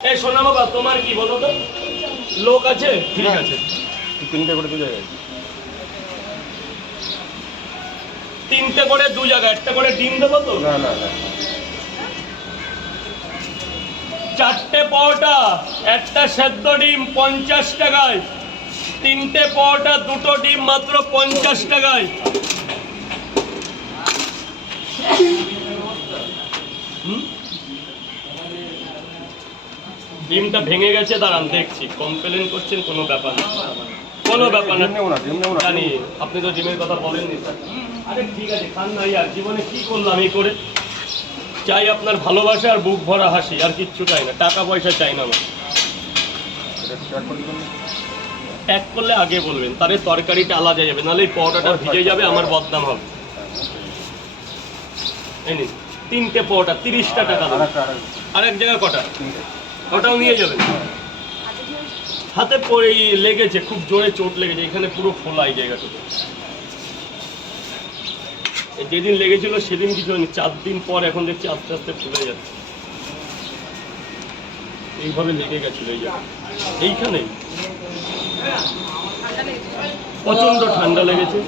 এই সোনা বাবা তোমার কি বলো তো? লোক আছে? ঠিক আছে। তিনটে করে দু জায়গায়। তিনটে করে দু জায়গায় একটা করে ডিম দেবো তো? না না না। চারটে পাওয়াটা একটা সেদ্ধ ডিম পঞ্চাশ টাকায়। তিনটে পাওয়াটা দুটো ডিম মাত্র পঞ্চাশ টাকায়। হুম? ডিমটা ভেঙে গেছে দাঁড়ান দেখছি। কমপ্লেন করছেন কোনো ব্যাপার না। কোনো ব্যাপার না। জানি আপনি তো ডিমের কথা বলেননি স্যার। আরে ঠিক আছে খান না আর জীবনে কি করলাম এই করে? চাই আপনার ভালোবাসা আর বুক ভরা হাসি আর কিচ্ছু চাই না টাকা পয়সা চাই না আমার। প্যাক করলে আগে বলবেন তাহলে তরকারিটা আলাদা যাবে নাহলে এই পরোটাটা ভিজে যাবে আমার বদনাম হবে। এই নিন তিনটে পরোটা তিরিশটা টাকা আর এক জায়গায় কটা? ওটাও নিয়ে যাবেন হাতে পড়ে লেগেছে, খুব জোরে চোট লেগেছে, এখানে পুরো ফোলা এই জায়গাটুকু এই যেদিন লেগেছিল সেদিন কিছু হয়নি, চার দিন পর এখন দেখছি আস্তে আস্তে ফুলে যাচ্ছে। এইভাবে লেগে গেছিল এই জায়গা এইখানেই। প্রচণ্ড ঠান্ডা লেগেছে।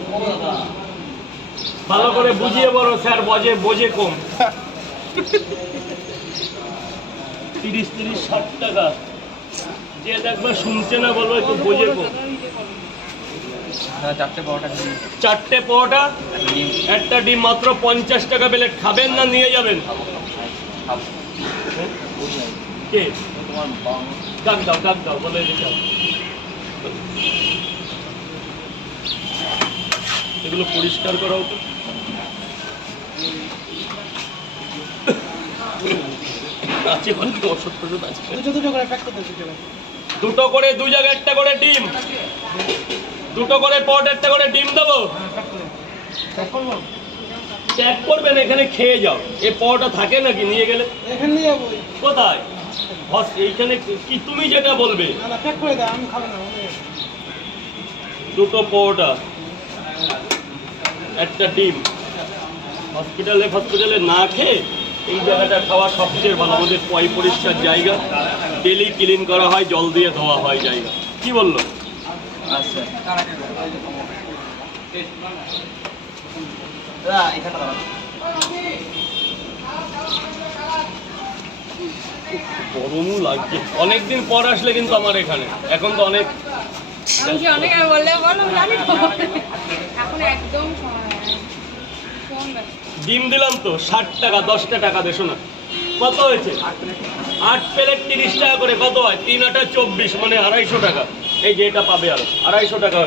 ভালো করে বুঝিয়ে বলো স্যার, বজে, বোঝে কম। তিরিশ তিরিশ ষাট টাকা। যে দেখবে শুনছে না বলব একটু বোঝে কম চারটে পরোটা একটা ডিম মাত্র পঞ্চাশ টাকা প্লেট খাবেন না নিয়ে যাবেন? হ্যাঁ? কে? ডাক দাও ডাক দাও বলে এগুলো পরিষ্কার করা হতো আছে কত ওষুধ টষুধ আছে? দুটো দুটো করে প্যাক করতে দুটো দুটো করে দু জায়গায় একটা করে ডিম। দুটো করে পট একটা করে ডিম দেবো। ত্যাগ করবেন এখানে খেয়ে যাও। এ পরোটা থাকে নাকি? নিয়ে গেলে? এখানে নিয়ে যাব। কোথায়? হস এইখানে কি তুমি যেটা বলবে। না না প্যাক করে দাও আমি খাব না দুটো পরোটা একটা ডিম। হসপিটালে হসপিটালে না খেয়ে এই জায়গাটা খাওয়া সবচেয়ে ভালো আমাদের পয় পরিষ্কার জায়গা। ডেলি ক্লিন করা হয় জল দিয়ে ধোয়া হয় জায়গা। কি বলল? আচ্ছা। গরমও লাগছে। অনেকদিন পর আসলে কিন্তু আমার এখানে। এখন তো অনেক অনেক বললে বলো? জানি এখন একদম সময় হয় না। ফোন ব্যস্ত। ডিম দিলাম তো, ষাট টাকা, দশটা টাকা দেশো না কত হয়েছে? আট প্লেট তিরিশ টাকা করে, কত হয়? তিন আটা চব্বিশ মানে আড়াইশো টাকা। এই যে এটা পাবে আরও, আড়াইশো টাকা